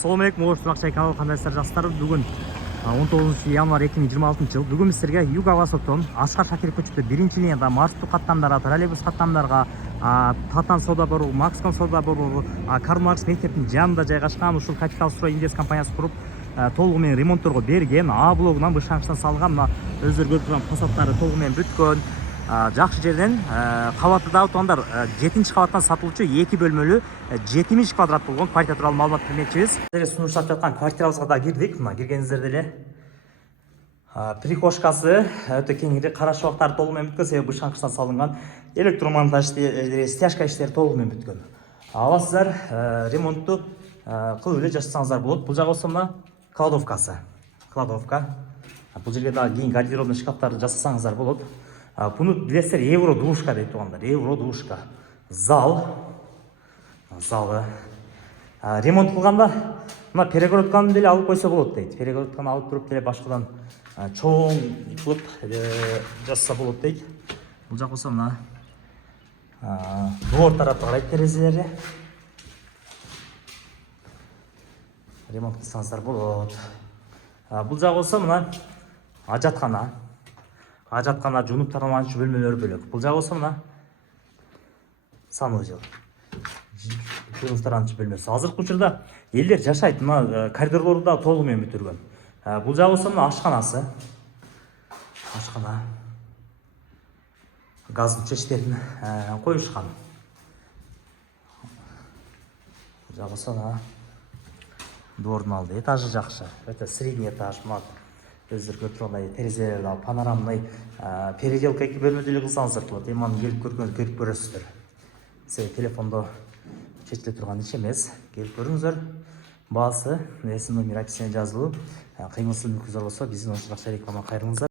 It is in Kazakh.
Assalamu alaikum, Оңтүстік каналы қандайсыздар жастар. Бүгін 19 январь 2026 жыл. Бүгін сіздерге Юга Востоктон Асқар Шакиров көшесі бірінші линияда маршруттық қаттамдарға, троллейбус қаттамдарға, Татан сауда барлығы, Макском сауда барлығы, Карл Маркс мектептің жанында жайғашқан ушул Капитал Строй Инвест компаниясы құрып, толығымен ремонтторго берген, А блогынан бышаңыштан салған, мына өздері көріп тұрған фасадтары толығымен бүткөн. Жақсы жерден қабаттыдағы тоңдар 7-ші қабаттан сатылушы 2 бөлмөлі 70 квадрат болған квартира туралы маалымат бермекчибиз. Сунуштап жатқан квартирабызга да кирдик. Мына киргениңиздер деле прикошкасы өтө кеңири, кара шабактары толугумен бүткөн, себеби бышаңкычтан салынган, электромонтаж иштери, стяжка иштери толугумен бүткөн. Аласыздар ремонтту кылып эле жасасаңыздар болот. Бул жагы болсо мына кладовкасы. Бул жерге дагы кийин гардеробный шкафтарды жасасаңыздар болот. Буну билесиздер, евро душка дейт тугандар. Евро душка. Залы. Ремонт кылганда мына перегородканы деле алып койсо болот дейт. Перегородканы алып туруп деле башкадан чоң кылып жасаса болот дейт. Бул жак болсо мына двор тарапка карайт терезелери. Ремонт кылсаңыздар болот. Бул жак болсо мына ажаткана жунуп таралманчы бөлмөлөр бөлөк. Бул жагы болсо мына санузел. Жунуп таралманчы бөлмөсү. Азыркы учурда элдер жашайт, мына коридорлорду да толугумен бүтүргөн. Бул жагы болсо мына ашканасы. Ашкана. Газдын чечтерин коюшкан. Бул жагы болсо мына двордун алды. Этажы жакшы. Өтө средний этаж. Өздері көріп тұрғандай терезелер, панорамный переделка 2 бөлмөдө кылсаңыздар болот. Маны келип көрүп көрөсүздөр. Себеби телефондо чечиле турган иш эмес. Келип көрүңүздөр. Баасы, номер описание жазылуу. Кыймылсыз мүмкүн болсо биздин ошол реклама кайрылыңыздар.